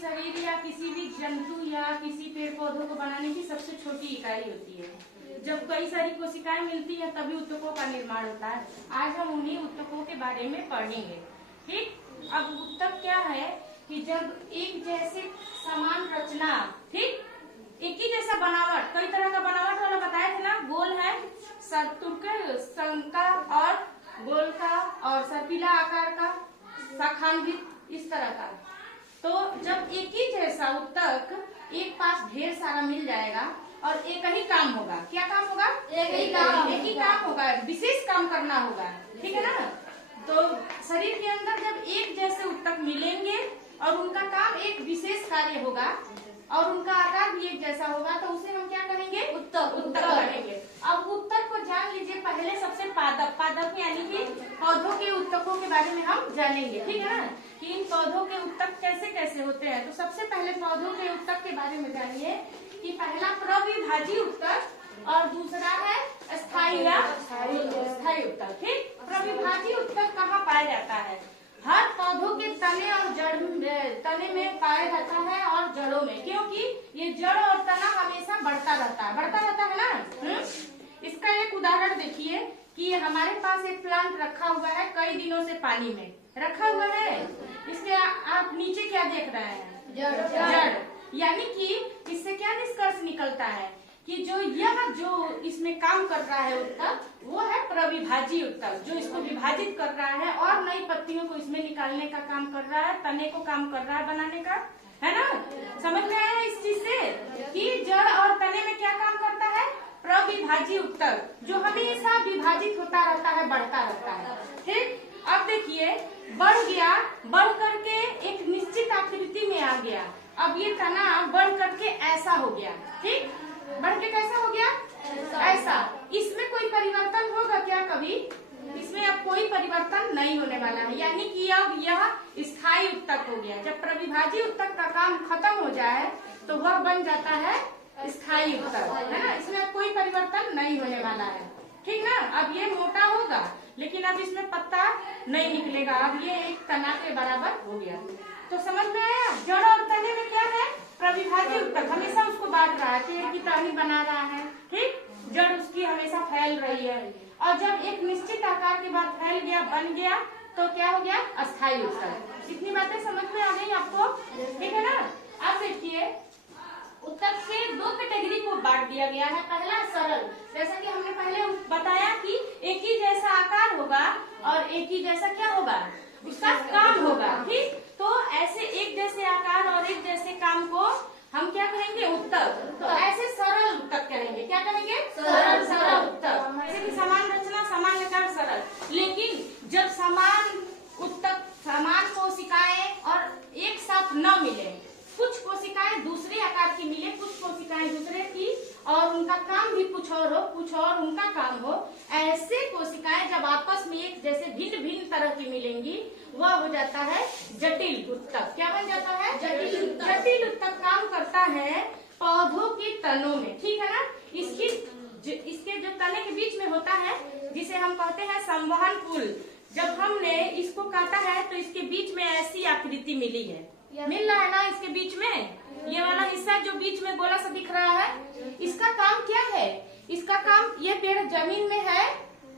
शरीर या किसी भी जंतु या किसी पेड़ पौधों को बनाने की सबसे छोटी इकाई होती है। जब कई सारी कोशिकाएं मिलती हैं तभी ऊतकों का निर्माण होता है। आज हम उन्हीं ऊतकों के बारे में पढ़ेंगे। ठीक, अब ऊतक क्या है कि जब एक जैसे समान रचना, ठीक, एक ही जैसा बनावट, कई तरह का बनावट वाला बताया था ना, गोल है, सर्तुल, शंका और गोल का और सर्पिला आकार का, शाखान्वित, इस तरह का। तो जब एक ही जैसा ऊतक एक पास ढेर सारा मिल जाएगा और एक ही काम होगा। क्या काम होगा? एक ही काम होगा, विशेष काम करना होगा, ठीक है ना। तो शरीर के अंदर जब एक जैसे ऊतक मिलेंगे और उनका काम एक विशेष कार्य होगा और उनका आकार भी एक जैसा होगा तो उसे हम क्या करेंगे? ऊतक करेंगे। अब ऊतक को जान लीजिए। पहले सबसे पादप यानी कि पौधों के ऊतकों के बारे में हम जानेंगे, ठीक है ना, कि इन पौधों के ऊतक कैसे कैसे होते हैं। तो सबसे पहले पौधों के ऊतक के बारे में जानिए कि पहला प्रविभाजी ऊतक और दूसरा है स्थायी ऊतक। ठीक, प्रविभाजी ऊतक कहाँ पाया जाता है? हर पौधों के तने और तने में पाया जाता है और जड़ों में, क्योंकि ये जड़ और तना हमेशा बढ़ता रहता है ना। इसका एक उदाहरण देखिए कि हमारे पास एक प्लांट रखा हुआ है, कई दिनों से पानी में रखा हुआ है। इसके आप नीचे क्या देख रहे हैं? जड़। यानी कि इससे क्या निष्कर्ष निकलता है कि जो इसमें काम कर रहा है ऊतक, वो है प्रविभाजी ऊतक, जो इसको विभाजित कर रहा है और नई पत्तियों को इसमें निकालने का काम कर रहा है, तने को काम कर रहा है बनाने का, है ना। समझ में आया इस चीज से कि जड़ और तने में क्या काम करता है? प्रविभाजी ऊतक, जो हमेशा विभाजित होता रहता है, बढ़ता रहता है। ठीक, अब देखिए, बढ़ गया, बढ़ करके एक निश्चित आकृति में आ गया। अब ये तना बढ़ करके ऐसा हो गया। ठीक, बढ़ के कैसा हो गया? ऐसा। इसमें कोई परिवर्तन होगा क्या कभी? इसमें अब कोई परिवर्तन नहीं होने वाला है, यानी कि अब यह स्थायी ऊतक हो गया। जब प्रविभाजी ऊतक का काम खत्म हो जाए तो वह बन जाता है स्थायी ऊतक, है ना। इसमें अब कोई परिवर्तन नहीं होने वाला है, ठीक ना। अब ये मोटा होगा लेकिन अब इसमें पत्ता नहीं निकलेगा, अब ये एक तना के बराबर हो गया। तो समझ में आया? जड़ और तने में क्या है? प्रविभाजी ऊतक हमेशा उसको बांट रहा है, पेड़ की टहनी बना रहा है। ठीक, जड़ उसकी हमेशा फैल रही है और जब एक निश्चित आकार के बाद फैल गया, बन गया, तो क्या हो गया? अस्थायी ऊतक। इतनी बातें समझ में आ गई आपको, ठीक है ना। अब देखिए, ऊतक के दो कैटेगरी को बांट दिया गया है। पहला सरल, जैसा कि हमने पहले बताया कि एक ही जैसा आकार होगा और एक ही जैसा क्या होगा? उसका काम होगा। ठीक, तो ऐसे एक जैसे आकार और एक जैसे काम को हम क्या कहेंगे? ऊतक। तो ऐसे सरल ऊतक कहेंगे। क्या कहेंगे? सरल ऊतक। जैसे कि समान रचना, समान आकार, सरल। लेकिन जब समान ऊतक, समान कोशिकाएं और एक साथ न मिले, कुछ कोशिकाएं दूसरे आकार की मिले, कुछ कोशिकाएं दूसरे की, और उनका काम भी कुछ और हो, कुछ और उनका काम हो, ऐसे कोशिकाएं जब आपस में एक जैसे भिन्न भिन्न तरह की मिलेंगी, वह हो जाता है जटिल ऊतक। क्या बन जाता है? जटिल ऊतक काम करता है पौधों के तनों में, ठीक है ना। इसके जो तने के बीच में होता है, जिसे हम कहते हैं संवहन पुल, जब हमने इसको काटा है तो इसके बीच में ऐसी आकृति मिली है, मिल रहा है ना। इसके बीच में ये वाला हिस्सा जो बीच में गोला सा दिख रहा है, इसका काम क्या है? इसका काम, ये पेड़ जमीन में है,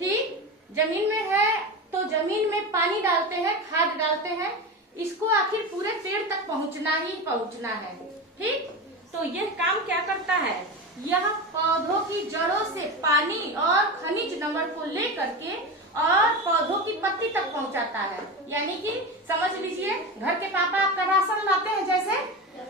ठीक, जमीन में है तो जमीन में पानी डालते हैं, खाद डालते हैं, इसको आखिर पूरे पेड़ तक पहुंचना है। ठीक, तो यह काम क्या करता है? यह पौधों की जड़ों से पानी और खनिज नमक को ले करके और पौधों की पत्ती तक पहुंचाता है। यानी कि समझ लीजिए, घर के पापा आपका राशन लाते हैं, जैसे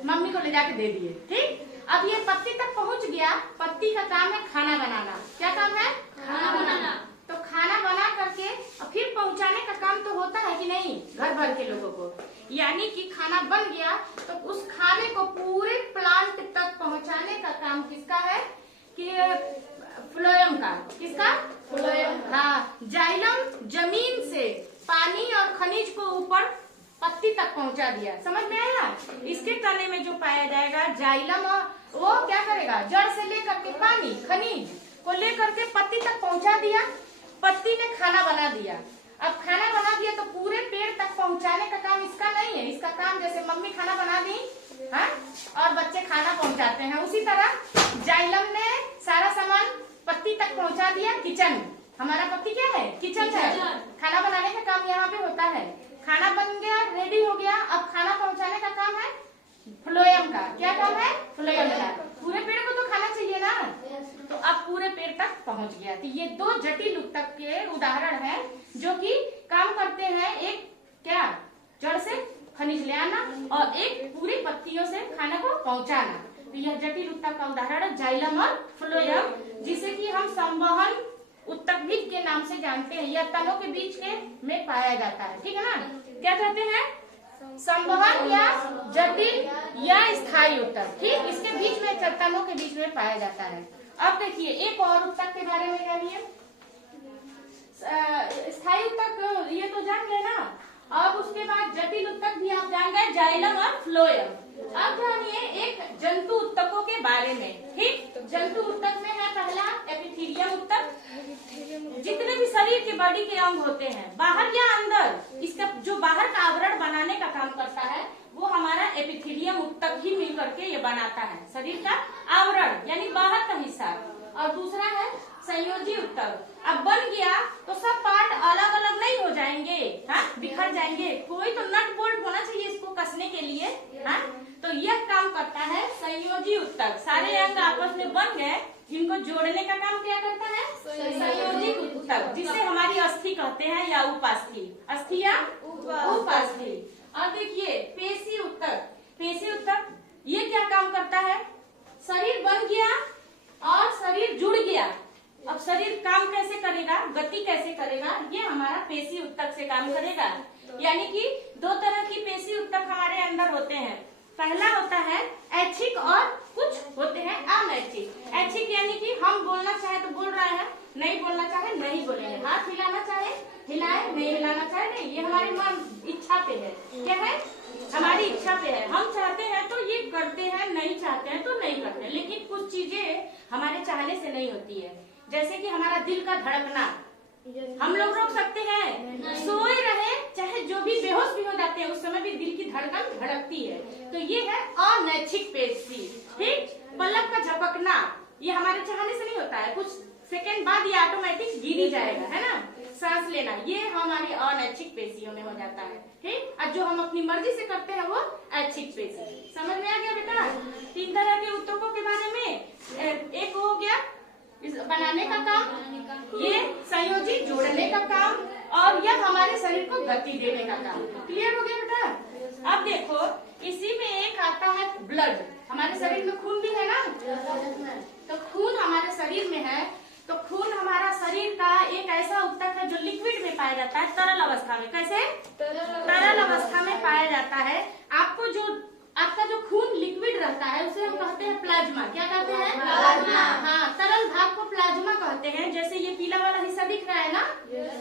मम्मी को ले जाके दे दिए। ठीक, अब ये पत्ती तक पहुंच गया। पत्ती का काम है खाना बनाना। क्या काम है? खाना बनाना। तो खाना बना करके और फिर पहुंचाने का काम तो होता है कि नहीं, घर भर के लोगों को। यानी कि खाना बन गया तो उस खाने को पूरे प्लांट तक पहुंचाने का काम किसका है? कि फ्लोएम का। किसका? फ्लोएम। हाँ, जाइलम जमीन से पानी और खनिज को ऊपर पत्ती तक पहुंचा दिया। समझ में आया? इसके तने में जो पाया जाएगा जाइलम, वो क्या करेगा? जड़ से लेकर के पानी, खनिज को लेकर के पत्ती तक पहुंचा दिया। पत्ती ने खाना बना दिया। अब खाना बना दिया तो पूरे पेड़ तक पहुंचाने का काम इसका नहीं है। इसका काम, जैसे मम्मी खाना बना दी हाँ, और बच्चे खाना पहुंचाते हैं। उसी तरह जाइलम ने सारा सामान पत्ती तक पहुंचा दिया। किचन, हमारा पत्ती क्या है? किचन है। खाना बनाने का काम यहाँ पे होता है। खाना बन गया, रेडी हो गया, अब खाना पहुंचाने का काम है फ्लोएम का। क्या काम है? फ्लोएम का। पूरे पेड़ को तो खाना चाहिए ना, तो अब पूरे पेड़ तक पहुंच गया। तो ये दो जटिल ऊतक के उदाहरण हैं जो कि काम करते हैं, एक क्या, जड़ से खनिज ले आना, और एक पूरी पत्तियों से खाना को पहुंचाना। तो यह जटिल ऊतक का उदाहरण है जाइलम और फ्लोएम, जिसे कि हम संवहन ऊतक भी के नाम से जानते हैं। यह तनों के बीच के में पाया जाता है। ठीक है ना? क्या कहते हैं? संवहन या जटिल या स्थायी ऊतक। ठीक, इसके बीच में, तनों के बीच में पाया जाता है। अब देखिए एक और ऊतक के बारे में जानिए। स्थायी ऊतक ये तो जान गए ना। अब उसके बाद जटिल ऊतक भी आप जान गए, जाइलम और फ्लोएम। अब जानिए एक जंतु ऊतकों के बारे में। ठीक, जंतु ऊतक में है पहला एपिथेलियम ऊतक। जितने भी शरीर के बॉडी के अंग होते हैं, बाहर या अंदर, इसका जो बाहर का आवरण बनाने का काम करता है वो हमारा एपिथेलियम ऊतक ही मिल करके ये बनाता है शरीर का आवरण, यानी बाहर का हिस्सा। और दूसरा है संयोजी ऊतक। अब बन गया तो सब पार्ट अलग अलग नहीं हो जाएंगे, हाँ, बिखर जाएंगे। कोई तो नट बोल्ट होना चाहिए इसको कसने के लिए, हाँ, तो यह काम करता है संयोजी ऊतक। सारे अंग आपस में बन गए, इनको जोड़ने का काम क्या करता है? संयोजी ऊतक, जिसे हमारी अस्थि कहते हैं या उपास्थि। अस्थि या उपास्थि। और देखिए पेशी ऊतक। पेशी ऊतक ये क्या काम करता है? शरीर बन गया और शरीर जुड़ गया, अब शरीर काम कैसे करेगा, गति कैसे करेगा, ये हमारा पेशी ऊतक से काम करेगा। यानी कि दो तरह की पेशी ऊतक हमारे अंदर होते हैं। पहला होता है ऐच्छिक और कुछ होते हैं अनैच्छिक। ऐच्छिक यानी कि हम बोलना चाहे तो बोल रहे हैं, नहीं बोलना चाहे नहीं बोलेंगे, हाथ हिलाना चाहे हिलाए, नहीं हिलाना चाहे नहीं। ये हमारी मन इच्छा पे है। क्या है? हमारी इच्छा पे है। हम चाहते हैं तो ये करते हैं, नहीं चाहते हैं तो नहीं करते। लेकिन कुछ चीजें हमारे चाहने से नहीं होती है, जैसे कि हमारा दिल का धड़कना हम लोग रोक सकते हैं? सोए रहे चाहे जो भी बेहोश भी हो जाते हैं उस समय भी दिल की धड़कन धड़कती है। तो ये है अनैच्छिक पेशी। ठीक, पलक का झपकना ये हमारे चाहने से नहीं होता है, कुछ सेकंड बाद ये ऑटोमेटिक गिर ही जाएगा, है ना। सांस लेना ये हमारी अनैच्छिक पेशियों में हो जाता है। ठीक, और जो हम अपनी मर्जी से करते हैं वो ऐच्छिक पेशी। समझ में आ गया बेटा? तीन तरह के ऊतकों के बारे में। एक हो गया बनाने का काम, ये संयोजी जोड़ने का काम, और यह हमारे शरीर को गति देने का काम। क्लियर हो गया बेटा? अब देखो इसी में एक आता है ब्लड। हमारे शरीर में खून भी है ना, तो खून हमारे शरीर में है। तो खून हमारा शरीर का एक ऐसा ऊतक है जो लिक्विड में पाया जाता है, तरल अवस्था में। कैसे? तरल अवस्था में पाया जाता है। आपका जो खून लिक्विड रहता है उसे हम कहते हैं प्लाज्मा। क्या कहते हैं? प्लाज्मा। हाँ, तरल भाग को प्लाज्मा कहते हैं। जैसे ये पीला वाला हिस्सा दिख रहा है ना,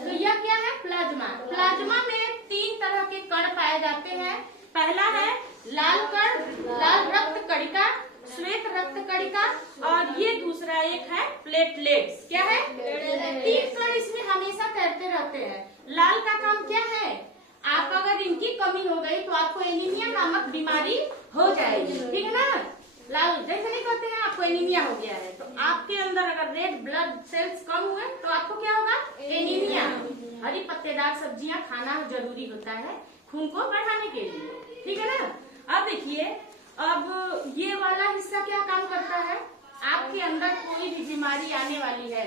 तो यह क्या है? प्लाज्मा। प्लाज्मा में तीन तरह के कण पाए जाते हैं। पहला है लाल कण, लाल रक्त कणिका, श्वेत रक्त कणिका, और ये दूसरा एक है प्लेटलेट्स। क्या है? तीन कण इसमें हमेशा तैरते रहते हैं। लाल का काम क्या है? आप अगर इनकी कमी हो गई तो आपको एनीमिया नामक बीमारी हो जाएगी। ठीक है ना? लाल जैसे नहीं कहते हैं आपको एनीमिया हो गया है, तो आपके अंदर अगर रेड ब्लड सेल्स कम हुए तो आपको क्या होगा? एनीमिया। हरी पत्तेदार सब्जियां खाना जरूरी होता है खून को बढ़ाने के लिए। ठीक है ना? अब देखिए, अब ये वाला हिस्सा क्या काम करता है? आपके अंदर कोई भी बीमारी आने वाली है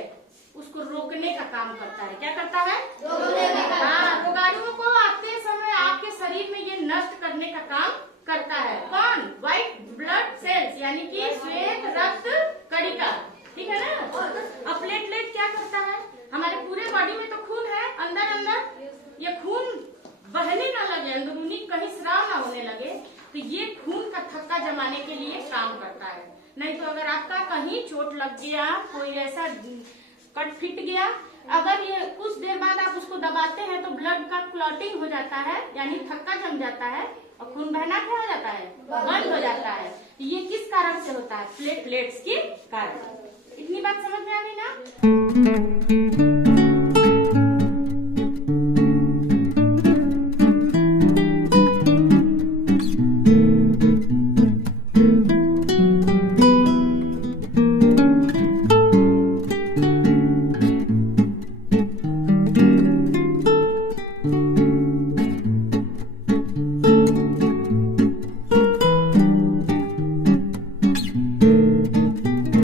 उसको रोकने का काम करता है। क्या करता है? रोकने का काम। हाँ, रोगाणुओं को आते समय आपके शरीर में ये नष्ट करने का काम करता है। कौन? व्हाइट ब्लड सेल्स, यानी कि श्वेत रक्त कणिका। ठीक है ना? अब प्लेटलेट क्या करता है? हमारे पूरे बॉडी में तो खून है, अंदर अंदर ये खून बहने ना लगे, अंदरूनी कहीं स्राव ना होने लगे, तो ये खून का थक्का जमाने के लिए काम करता है। नहीं तो अगर आपका कहीं चोट लग गया, कोई ऐसा कट फिट गया, अगर ये कुछ देर बाद आप उसको दबाते हैं तो ब्लड का क्लॉटिंग हो जाता है, यानी थक्का जम जाता है और खून बहना क्या हो जाता है? बंद हो जाता है। ये किस कारण से होता है? प्लेटलेट्स के कारण। इतनी बात समझ में आ गई ना?